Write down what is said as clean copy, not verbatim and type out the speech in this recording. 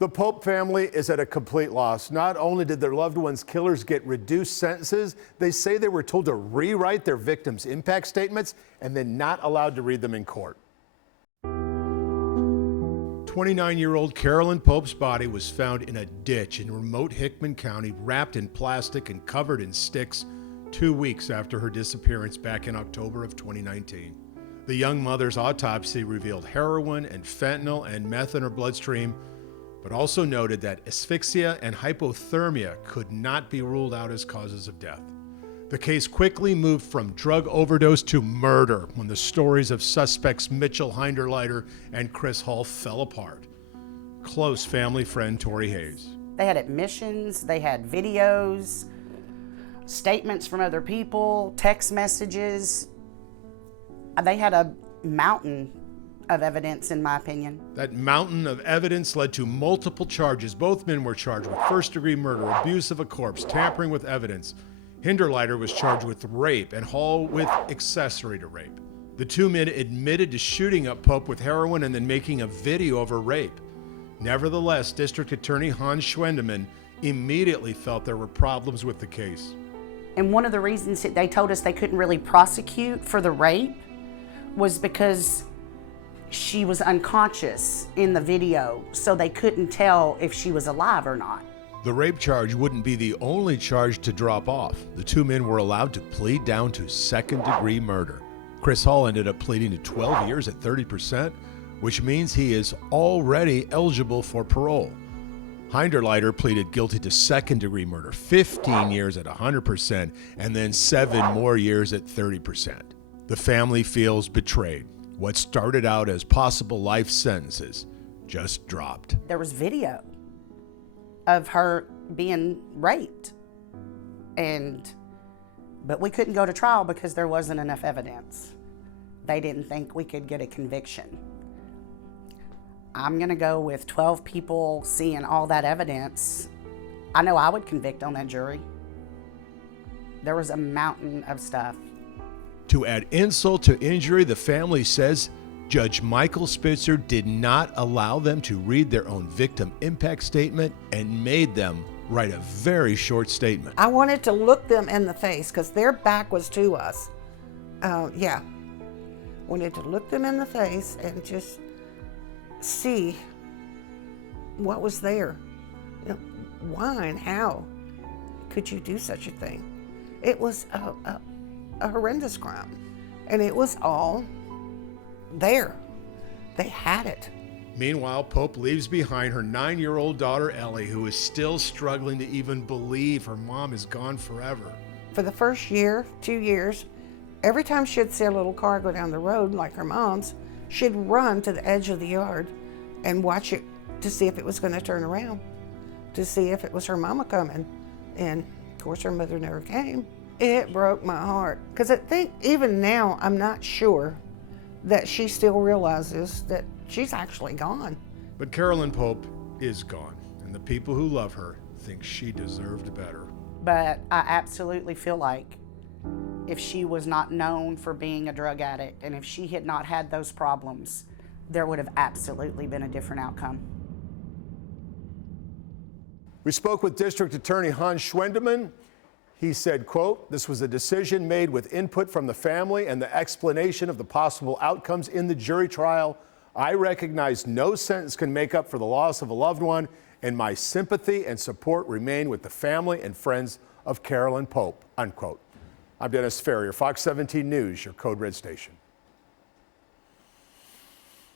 The Pope family is at a complete loss. Not only did their loved ones' killers get reduced sentences, they say they were told to rewrite their victims' impact statements and then not allowed to read them in court. 29-year-old Carolyn Pope's body was found in a ditch in remote Hickman County, wrapped in plastic and covered in sticks 2 weeks after her disappearance back in October of 2019. The young mother's autopsy revealed heroin and fentanyl and meth in her bloodstream, but also noted that asphyxia and hypothermia could not be ruled out as causes of death. The case quickly moved from drug overdose to murder when the stories of suspects Mitchell Hinderleiter and Chris Hall fell apart. Close family friend Tori Hayes. They had admissions, they had videos, statements from other people, text messages. They had a mountain of evidence, in my opinion. That mountain of evidence led to multiple charges. Both men were charged with first-degree murder, abuse of a corpse, tampering with evidence. Hinderleiter was charged with rape and Hall with accessory to rape. The two men admitted to shooting up Pope with heroin and then making a video of her rape. Nevertheless, District Attorney Hans Schwendemann immediately felt there were problems with the case. And one of the reasons that they told us they couldn't really prosecute for the rape was because she was unconscious in the video, so they couldn't tell if she was alive or not. The rape charge wouldn't be the only charge to drop off. The two men were allowed to plead down to second-degree murder. Chris Hall ended up pleading to 12 years at 30%, which means he is already eligible for parole. Hinderleiter pleaded guilty to second-degree murder, 15 years at 100%, and then 7 more years at 30%. The family feels betrayed. What started out as possible life sentences just dropped. There was video of her being raped, but we couldn't go to trial because there wasn't enough evidence. They didn't think we could get a conviction. I'm gonna go with 12 people seeing all that evidence. I know I would convict on that jury. There was a mountain of stuff. To add insult to injury, the family says Judge Michael Spitzer did not allow them to read their own victim impact statement and made them write a very short statement. I wanted to look them in the face because their back was to us. Wanted to look them in the face and just see what was there. You know, why and how could you do such a thing? It was a horrendous crime, and it was all there. They had it. Meanwhile, Pope leaves behind her 9-year-old daughter Ellie, who is still struggling to even believe her mom is gone forever. For the first year, 2 years, every time she'd see a little car go down the road like her mom's, she'd run to the edge of the yard and watch it to see if it was going to turn around, to see if it was her mama coming. And of course her mother never came. It broke my heart, because I think even now I'm not sure that she still realizes that she's actually gone. But Carolyn Pope is gone, and the people who love her think she deserved better. But I absolutely feel like if she was not known for being a drug addict, and if she had not had those problems, there would have absolutely been a different outcome. We spoke with District Attorney Hans Schwendemann. He said, quote, "This was a decision made with input from the family and the explanation of the possible outcomes in the jury trial. I recognize no sentence can make up for the loss of a loved one, and my sympathy and support remain with the family and friends of Carolyn Pope," unquote. I'm Dennis Ferrier, Fox 17 News, your Code Red station.